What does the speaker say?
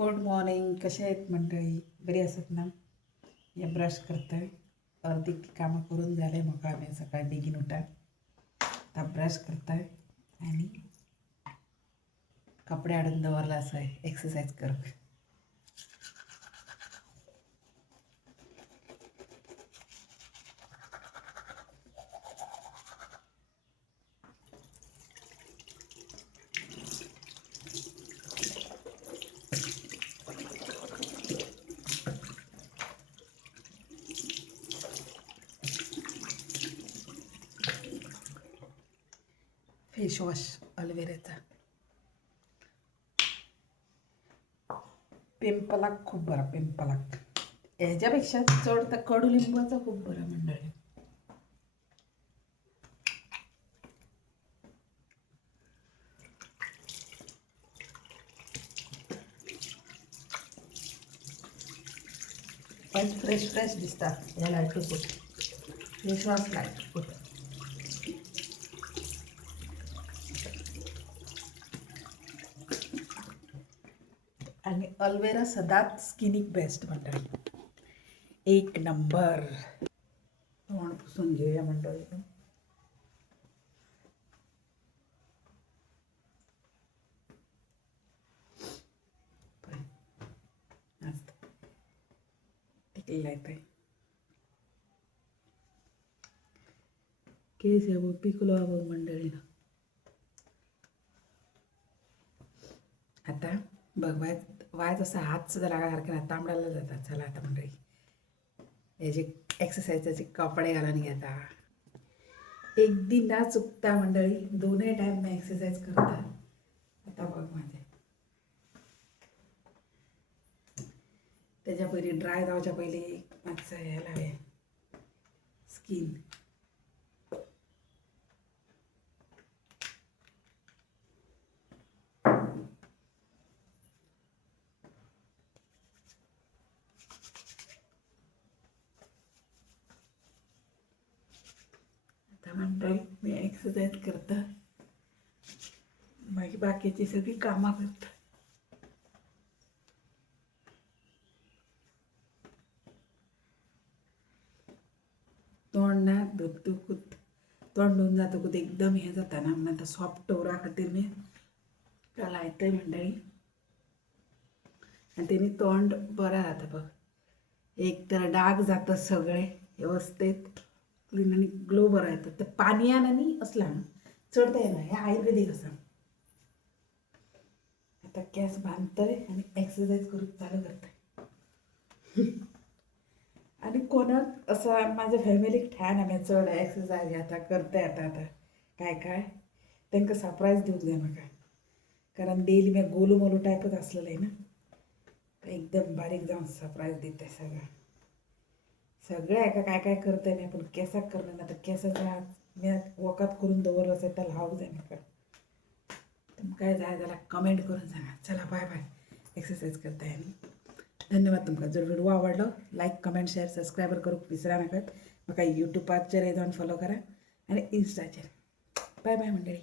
Good morning. कशा आहेत मंडळी? बरी असत ना? या ब्रश करतोय. अर्धी कामं करून झाले मग आम्ही सकाळी बेगीन उठा. आता ब्रश करतोय आणि कपडे आडून दवरला असं आहे एक्सरसाइज करत. फेस वॉश अल्वेराचा पिंपलाक खूप बरा. पिंपलाक ह्याच्यापेक्षा चढ तर कडुलिंबाचा खूप बरा मंडळी. पण फ्रेश फ्रेश दिसतात या लाईट फूट. फेस वॉश लाईट फूट. आणि अल्वेरा सदाच स्किनिक बेस्ट मंडळी. एक नंबर. तोंड पुसून घेऊया मंडळी. टिकलेला येत केस आहे पिकलो बघ मंडळी. आता बघ वायच असा हात सुद्धा लागासारखे ना तांबडायला जातात. चला आता मंडळी याचे एक्सरसाइजचे कपडे घालून घेता. एक दिन ना चुकता मंडळी. दोन्ही टाइम मी एक्सरसाइज करता. आता बघ माझे त्याच्या पहिले ड्राय जावच्या पहिले माझं हे लावे स्किन. आता मंडळी मी एक्सरसाइज करता मग बाकीची सगळी कामं करता. तोंड ना दुखत तोंड होऊन जातं कुठे एकदम हे जातं ना म्हणून सॉफ्ट ओरा खातीर मी त्याला येतंय मंडळी. आणि त्याने तोंड बरं राहतं बघ. एक तर डाग जातं सगळे व्यवस्थित क्लीन आणि ग्लो बरं येतं. ते पाण्यानं आणि असला ना चढता येणार. हे आयुर्वेदिक असं. आता केस बांधतोय आणि एक्सरसाइज करून चालू करतोय. आणि कोणाक असं माझ्या फॅमिलीक ठाण आम्ही चढ एक्सरसाइज आता करते. आता काय काय त्यांना सरप्राईज देऊन द्या नका. कारण डेली मी गोलू मोलू टाईपच असलेलं आहे ना. एकदम बारीक जाऊन सरप्राईज देते सगळं आहे का काय काय करते मी. पण केसाक करणं ना तर केसाचा मी वकात करून दवरलं असेल तर लावू द्या नका. तुम्ही काय जाय त्याला कमेंट करून सांगा. चला बाय बाय. एक्सरसाइज करताय आणि धन्यवाद. तुमका जर व्हिडिओ आवडलो लाईक कमेंट शेअर सबस्क्राईबर करूक विसरा नका. म्हाका यूट्यूबाचेर जाऊन फॉलो करा आणि इन्स्टाचेर. बाय बाय मंडळी.